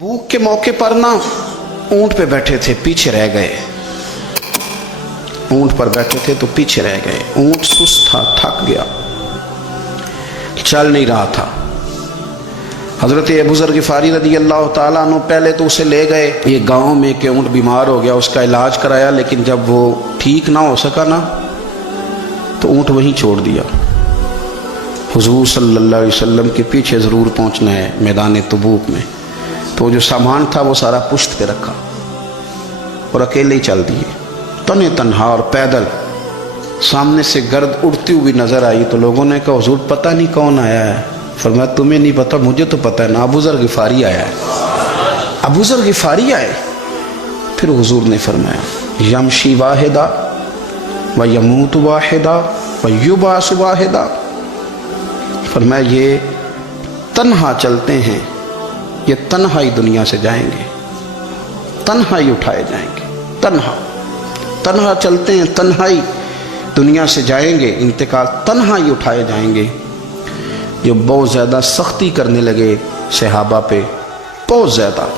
भूख के मौके पर ना ऊंट पे बैठे थे, पीछे रह गए। ऊंट पर बैठे थे तो पीछे रह गए। ऊंट सुस्त था, थक गया, चल नहीं रहा था। हजरत अबू ज़र ग़िफ़ारी रज़ी अल्लाह ताला अन्हु पहले तो उसे ले गए ये गांव में कि ऊंट बीमार हो गया, उसका इलाज कराया, लेकिन जब वो ठीक ना हो सका ना तो ऊंट वहीं छोड़ दिया। हुजूर सल्लल्लाहु अलैहि वसल्लम के पीछे ज़रूर पहुंचना है मैदान तबूक में। तो जो सामान था वो सारा पुश्त पे रखा और अकेले ही चल दिए, तने तन्हा और पैदल। सामने से गर्द उड़ती हुई नजर आई तो लोगों ने कहा हुजूर पता नहीं कौन आया है। फरमाया तुम्हें नहीं पता, मुझे तो पता है ना, अबू ज़र ग़िफ़ारी आया है। अबू ज़र ग़िफ़ारी आए। फिर हुजूर ने फरमाया यमशी वाहिदा व यमूत वाहिदा व युबास वाहिदा। फरमाया ये तन्हा चलते हैं, ये तन्हा ही दुनिया से जाएंगे, तन्हा ही उठाए जाएंगे। तन्हा चलते हैं, तन्हा ही दुनिया से जाएंगे, इंतकाल तन्हा ही उठाए जाएंगे। जो बहुत ज़्यादा सख्ती करने लगे सहाबा पे, बहुत ज़्यादा।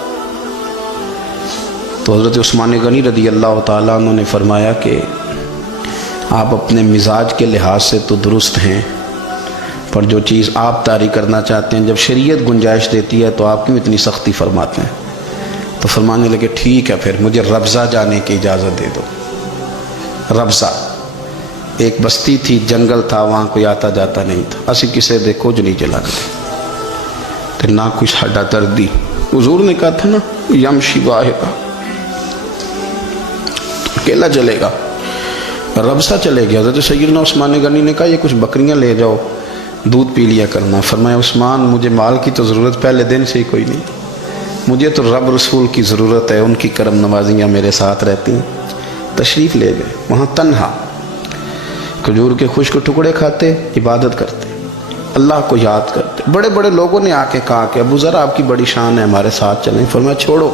तो हज़रत उस्मान गनी रज़ी अल्लाह ताला अन्हु ने फरमाया कि आप अपने मिजाज के लिहाज से तो दुरुस्त हैं, पर जो चीज़ आप तारी करना चाहते हैं, जब शरीयत गुंजाइश देती है तो आप क्यों इतनी सख्ती फरमाते हैं। तो फरमाने लगे ठीक है, फिर मुझे रब्ज़ा जाने की इजाज़त दे दो। रब्ज़ा एक बस्ती थी, जंगल था, वहाँ कोई आता जाता नहीं था। असी किसे दे कुछ नहीं चला करते ना कुछ साडा दर्दी। हुजूर ने कहा था ना यमशी वाहिदा, अकेला चलेगा। रब्ज़ा चले गया। हज़रत सैयदना उस्मान गनी ने कहा ये कुछ बकरियाँ ले जाओ, दूध पी लिया करना। फरमाया उस्मान मुझे माल की तो ज़रूरत पहले दिन से ही कोई नहीं, मुझे तो रब रसूल की ज़रूरत है, उनकी करम नवाजियाँ मेरे साथ रहती हैं। तशरीफ़ ले गए। वहाँ तन्हा खजूर के खुश्क टुकड़े खाते, इबादत करते, अल्लाह को याद करते। बड़े बड़े लोगों ने आके कहा कि अबू ज़र आपकी बड़ी शान है, हमारे साथ चलें। फरमाया छोड़ो,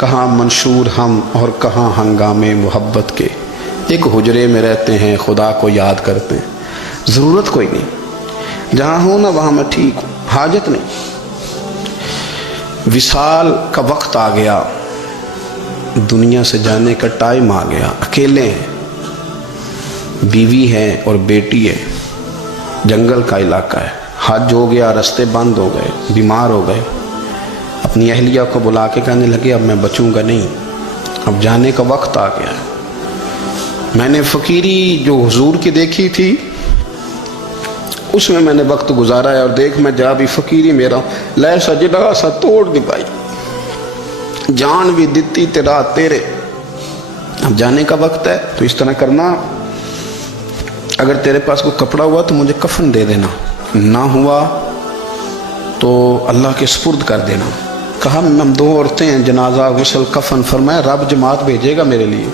कहाँ मंशूर हम और कहाँ हंगामे मोहब्बत के, एक हुजरे में रहते हैं, खुदा को याद करते हैं, ज़रूरत कोई नहीं, जहाँ हूँ ना वहाँ मैं ठीक हूँ, हाजत नहीं। विसाल का वक्त आ गया, दुनिया से जाने का टाइम आ गया। अकेले हैं, बीवी है और बेटी है, जंगल का इलाका है, हज हो गया, रास्ते बंद हो गए, बीमार हो गए। अपनी अहलिया को बुला के कहने लगे अब मैं बचूंगा नहीं, अब जाने का वक्त आ गया। मैंने फ़कीरी जो हुजूर की देखी थी उसमें मैंने वक्त गुजारा है, और देख मैं जा भी फ़कीरी मेरा लै सजदा सा तोड़ दी पाई, जान भी दिती तेरा तेरे। अब जाने का वक्त है तो इस तरह करना, अगर तेरे पास कोई कपड़ा हुआ तो मुझे कफन दे देना, ना हुआ तो अल्लाह के सुपुर्द कर देना। कहा हम दो औरतें हैं, जनाजा गुस्ल कफन। फरमाया रब जमात भेजेगा मेरे लिए,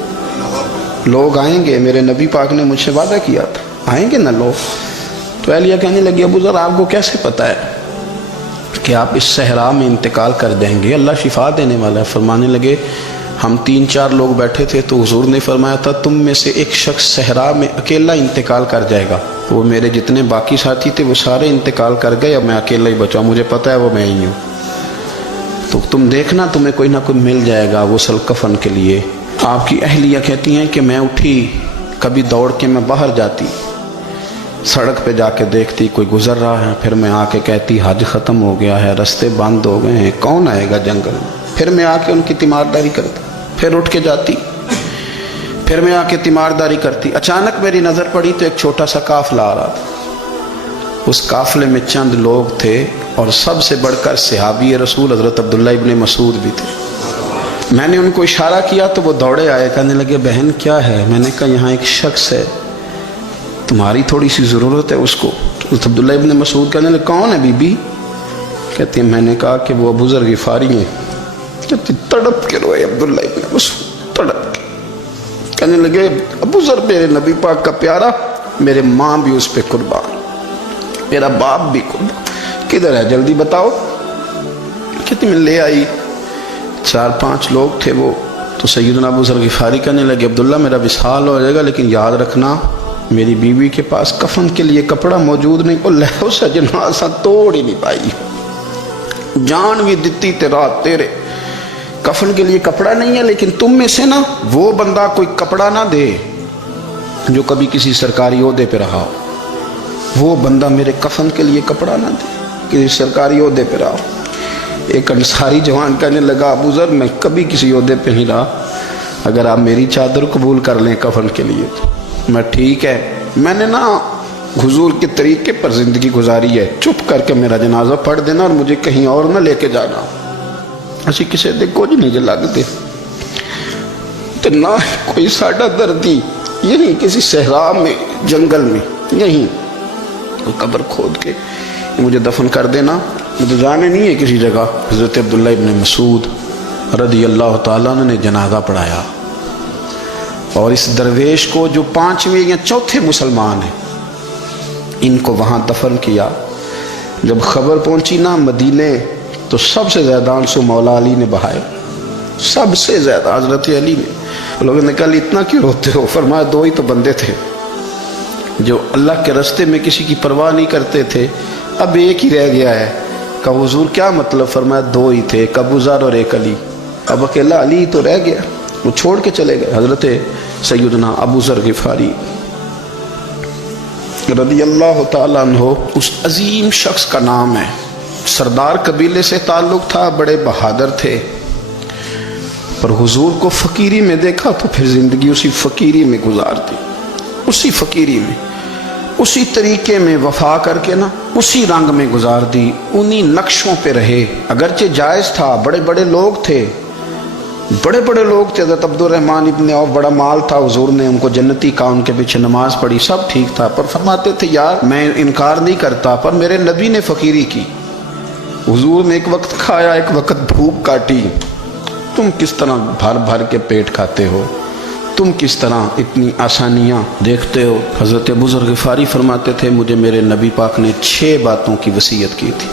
लोग आएंगे, मेरे नबी पाक ने मुझसे वादा किया था आएंगे ना लोग। तो अहलिया कहने लगी अबू ज़र आपको कैसे पता है कि आप इस सहरा में इंतकाल कर देंगे, अल्लाह शिफा देने वाला है। फरमाने लगे हम 3-4 लोग बैठे थे तो हुजूर ने फरमाया था तुम में से एक शख्स सहरा में अकेला इंतकाल कर जाएगा। तो वो मेरे जितने बाकी साथी थे वो सारे इंतकाल कर गए, अब मैं अकेला ही बचा, मुझे पता है वो मैं ही हूँ। तो तुम देखना तुम्हें कोई ना कोई मिल जाएगा गुस्ल कफन के लिए। आपकी अहलिया कहती हैं कि मैं उठी, कभी दौड़ के मैं बाहर जाती, सड़क पे जाके देखती कोई गुजर रहा है, फिर मैं आके कहती हज ख़त्म हो गया है, रास्ते बंद हो गए हैं, कौन आएगा जंगल में। फिर मैं आके उनकी तीमारदारी करती, फिर उठ के जाती, फिर मैं आके तीमारदारी करती। अचानक मेरी नज़र पड़ी तो एक छोटा सा काफ़िला आ रहा था। उस काफ़िले में चंद लोग थे और सबसे बढ़कर सहाबी रसूल हज़रत अब्दुल्ला इब्ने मसूद भी थे। मैंने उनको इशारा किया तो वो दौड़े आए, कहने लगे बहन क्या है। मैंने कहा यहाँ एक शख्स है, तुम्हारी थोड़ी सी ज़रूरत है उसको। तो अब्दुल्ला इब्ने मसूद कहने लगे कौन है बीबी। कहती मैंने कहा कि वो अबू ज़र ग़िफ़ारी हैं। कहती तड़प के रोए अब्दुल्ला इब्ने मसूद, तड़प के कहने लगे अबू ज़र मेरे नबी पाक का प्यारा, मेरे माँ भी उस पर कुर्बान, मेरा बाप भी कुर्बान, किधर है जल्दी बताओ। कहती मैं ले आई। 4-5 लोग थे वो। तो सैयदना अबू ज़र ग़िफ़ारी कहने लगे अब्दुल्ला मेरा विसाल हो जाएगा, लेकिन याद रखना मेरी बीवी के पास कफन के लिए कपड़ा मौजूद नहीं। वो लहू सजना सा तोड़ ही नहीं पाई। جان بھی دیتی رات تیرے. کفن کے لیے کپڑا نہیں ہے، لیکن تم میں سے نا وہ بندہ کوئی کپڑا نہ دے جو کبھی کسی سرکاری عہدے پہ رہا ہو. وہ بندہ میرے کفن کے لیے کپڑا نہ دے کسی سرکاری عہدے پہ رہا ہو. ایک انصاری جوان کہنے لگا ابو ذر میں کبھی کسی عہدے پہ نہیں رہا، اگر آپ میری چادر قبول کر لیں کفن کے لیے تو میں ٹھیک ہے. میں نے نا حضور کے طریقے پر زندگی گزاری ہے، چپ کر کے میرا جنازہ پڑھ دینا اور مجھے کہیں اور نہ لے کے جانا. اسی کسی دے کچھ نہیں لگتے تو نہ کوئی ساڈا دردی یہی کسی صحرا میں جنگل میں یہیں کوئی قبر کھود کے مجھے دفن کر دینا. مجھے جانے نہیں ہے کسی جگہ. حضرت عبداللہ ابن مسعود رضی اللہ تعالیٰ عنہ نے جنازہ پڑھایا، اور اس درویش کو جو 5ویں یا 4تھے مسلمان ہیں ان کو وہاں دفن کیا. جب خبر پہنچی نا مدینے تو سب سے زیادہ آنسو مولا علی نے بہائے، سب سے زیادہ حضرت علی نے. لوگوں نے کہا اتنا کیوں روتے ہو؟ فرمایا 2 ہی تو بندے تھے جو اللہ کے راستے میں کسی کی پرواہ نہیں کرتے تھے، اب ایک ہی رہ گیا ہے. کہ حضور کیا مطلب؟ فرمایا 2 ہی تھے، ایک ابو ذر اور ایک علی. اب اکیلا علی تو رہ گیا، وہ چھوڑ کے چلے گئے. حضرت سیدنا ابو ذر غفاری رضی اللہ تعالیٰ عنہ اس عظیم شخص کا نام ہے. سردار قبیلے سے تعلق تھا، بڑے بہادر تھے، پر حضور کو فقیری میں دیکھا تو پھر زندگی اسی فقیری میں گزار دی. اسی فقیری میں، اسی طریقے میں وفا کر کے نا اسی رنگ میں گزار دی. انہی نقشوں پہ رہے. اگرچہ جائز تھا، بڑے بڑے لوگ تھے، بڑے بڑے لوگ تھے. حضرت عبد الرحمن ابن عوف بڑا مال تھا، حضور نے ان کو جنتی کہا، ان کے پیچھے نماز پڑھی، سب ٹھیک تھا. پر فرماتے تھے یار میں انکار نہیں کرتا، پر میرے نبی نے فقیری کی. حضور نے ایک وقت کھایا، ایک وقت بھوک کاٹی. تم کس طرح بھر بھر کے پیٹ کھاتے ہو؟ تم کس طرح اتنی آسانیاں دیکھتے ہو؟ حضرت ابو ذر غفاری فرماتے تھے مجھے میرے نبی پاک نے 6 باتوں کی وصیت کی تھی.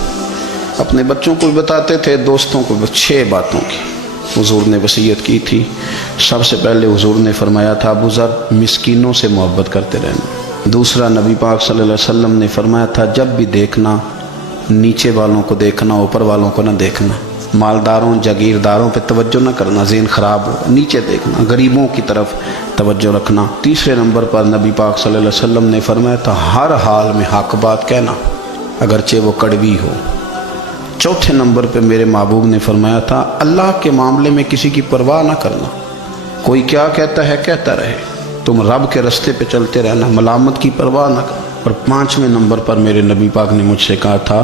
اپنے بچوں کو بھی بتاتے تھے، دوستوں کو بھی. 6 باتوں کی حضور نے وصیت کی تھی. سب سے پہلے حضور نے فرمایا تھا ابو ذر مسکینوں سے محبت کرتے رہنا. دوسرا نبی پاک صلی اللہ علیہ وسلم نے فرمایا تھا جب بھی دیکھنا نیچے والوں کو دیکھنا، اوپر والوں کو نہ دیکھنا. مالداروں جاگیرداروں پہ توجہ نہ کرنا، ذہن خراب ہو. نیچے دیکھنا، غریبوں کی طرف توجہ رکھنا. تیسرے نمبر پر نبی پاک صلی اللہ علیہ وسلم نے فرمایا تھا ہر حال میں حق بات کہنا اگرچہ وہ کڑوی ہو. چوتھے نمبر پہ میرے محبوب نے فرمایا تھا اللہ کے معاملے میں کسی کی پرواہ نہ کرنا. کوئی کیا کہتا ہے کہتا رہے، تم رب کے رستے پہ چلتے رہنا، ملامت کی پرواہ نہ کرنا. اور 5ویں نمبر پر میرے نبی پاک نے مجھ سے کہا تھا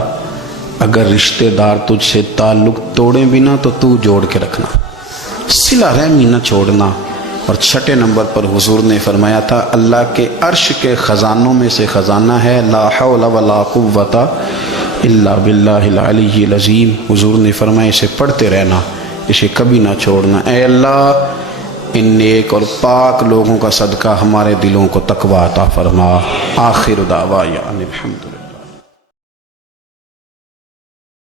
اگر رشتہ دار تجھ سے تعلق توڑیں بھی نہ تو جوڑ کے رکھنا، صلہ رحمی نہ چھوڑنا. اور 6 نمبر پر حضور نے فرمایا تھا اللہ کے عرش کے خزانوں میں سے خزانہ ہے لا حول ولا قوت الا باللہ العلی العظیم. حضور نے فرمایا اسے پڑھتے رہنا، اسے کبھی نہ چھوڑنا. اے اللہ ان نیک اور پاک لوگوں کا صدقہ ہمارے دلوں کو تقویٰ عطا فرما. آخر دعوانا الحمدللہ.